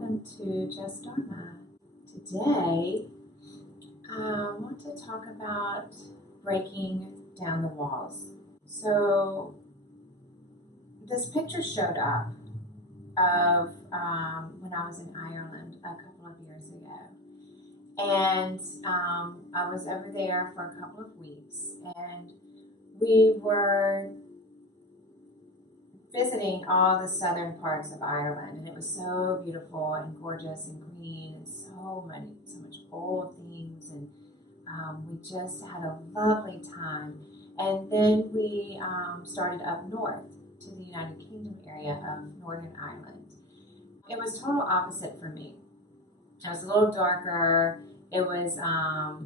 welcome to Just Dharma. Today, I want to talk about breaking down the walls. So, this picture showed up of when I was in Ireland a couple of years ago. And I was over there for a couple of weeks, and we were visiting all the southern parts of Ireland, and it was so beautiful and gorgeous and green, and so much old things, and we just had a lovely time. And then we started up north to the United Kingdom area of Northern Ireland. It was total opposite for me. It was a little darker. It was a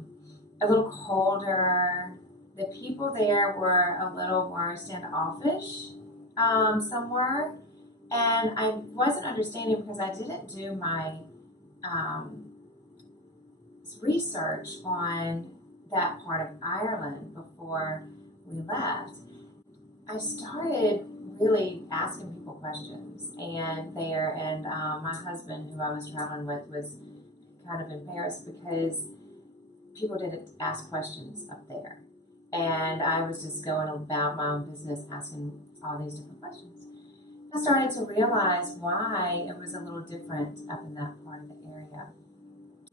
little colder. The people there were a little more standoffish. Some were, and I wasn't understanding because I didn't do my research on that part of Ireland before we left. I started really asking people questions, and my husband, who I was traveling with, was kind of embarrassed because people didn't ask questions up there. And I was just going about my own business asking all these different questions. I started to realize why it was a little different up in that part of the area.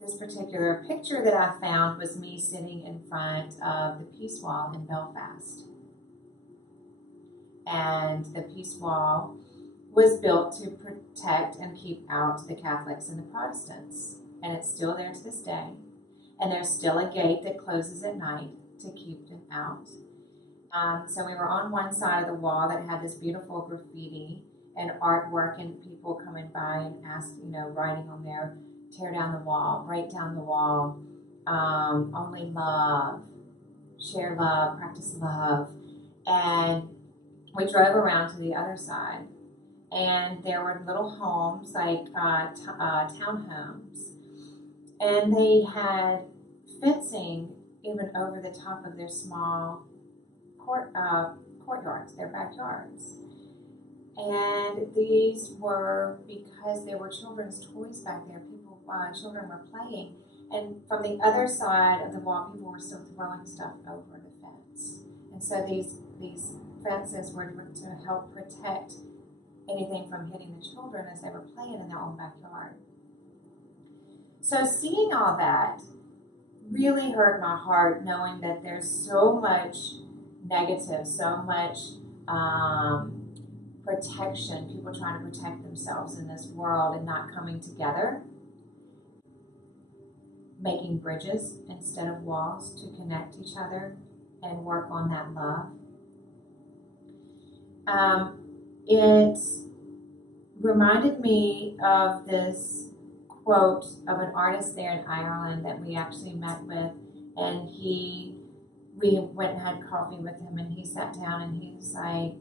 This particular picture that I found was me sitting in front of the Peace Wall in Belfast. And the Peace Wall was built to protect and keep out the Catholics and the Protestants. And it's still there to this day. And there's still a gate that closes at night to keep them out. So we were on one side of the wall that had this beautiful graffiti and artwork, and people coming by and writing on there, tear down the wall, break down the wall, only love, share love, practice love. And we drove around to the other side, and there were little homes, like townhomes, and they had fencing even over the top of their small courtyards, their backyards. And these were because there were children's toys back there. Children were playing. And from the other side of the wall, people were still throwing stuff over the fence. And so these fences were to help protect anything from hitting the children as they were playing in their own backyard. So seeing all that really hurt my heart, knowing that there's so much negative, so much protection, people trying to protect themselves in this world and not coming together, making bridges instead of walls to connect each other and work on that love. It reminded me of this quote of an artist there in Ireland that we actually met with, and we went and had coffee with him, and he sat down and he was like,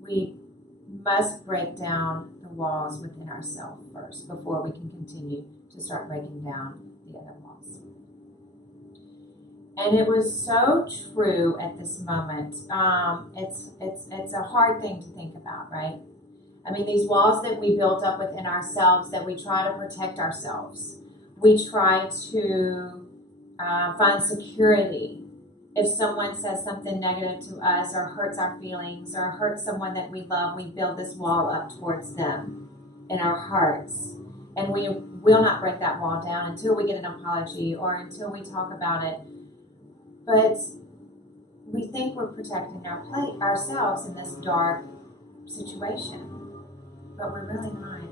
we must break down the walls within ourselves first before we can continue to start breaking down the other walls. And it was so true at this moment. It's a hard thing to think about, right? I mean, these walls that we built up within ourselves, that we try to protect ourselves. We try to find security. If someone says something negative to us or hurts our feelings or hurts someone that we love, we build this wall up towards them in our hearts. And we will not break that wall down until we get an apology or until we talk about it. But we think we're protecting ourselves in this dark situation. But we're really not.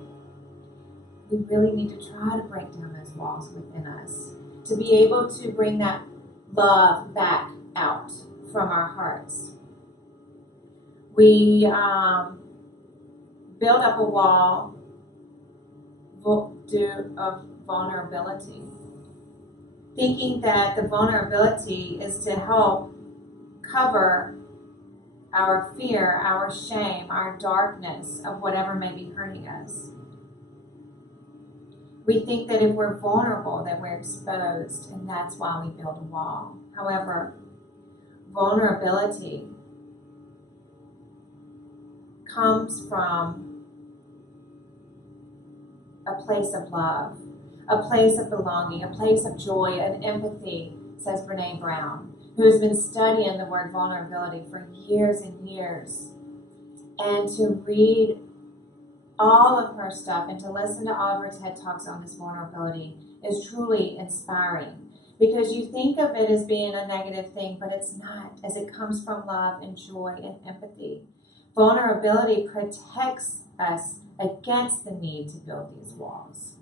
We really need to try to break down those walls within us to be able to bring that love back out from our hearts. We build up a wall of vulnerability, thinking that the vulnerability is to help cover our fear, our shame, our darkness of whatever may be hurting us. We think that if we're vulnerable, that we're exposed, and that's why we build a wall. However, vulnerability comes from a place of love, a place of belonging, a place of joy and empathy, says Brene Brown, who has been studying the word vulnerability for years and years. And to read all of her stuff and to listen to all of her TED Talks on this vulnerability is truly inspiring, because you think of it as being a negative thing, but it's not, as it comes from love and joy and empathy. Vulnerability protects us against the need to build these walls.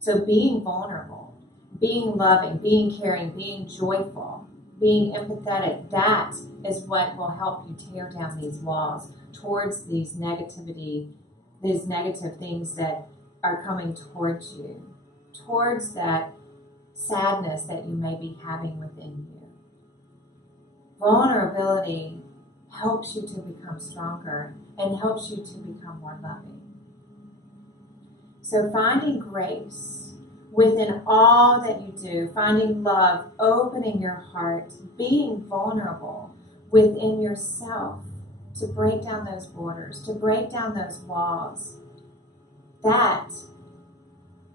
So being vulnerable, being loving, being caring, being joyful, being empathetic, that is what will help you tear down these walls towards these negative things that are coming towards you, towards that sadness that you may be having within you. Vulnerability helps you to become stronger and helps you to become more loving. So finding grace within all that you do, finding love, opening your heart, being vulnerable within yourself to break down those borders, to break down those walls. That,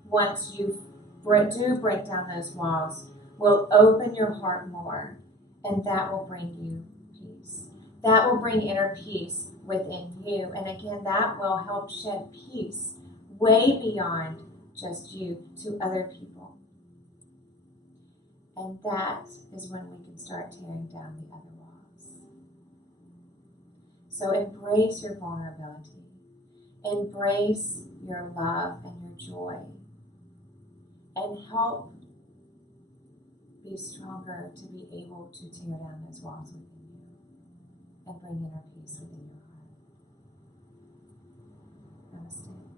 once you do break down those walls, will open your heart more, and that will bring you peace. That will bring inner peace within you. And again, that will help shed peace way beyond just you to other people. And that is when we can start tearing down the other walls. So embrace your vulnerability. Embrace your love and your joy. And help be stronger to be able to tear down those walls within you and bring inner peace within your heart. Namaste.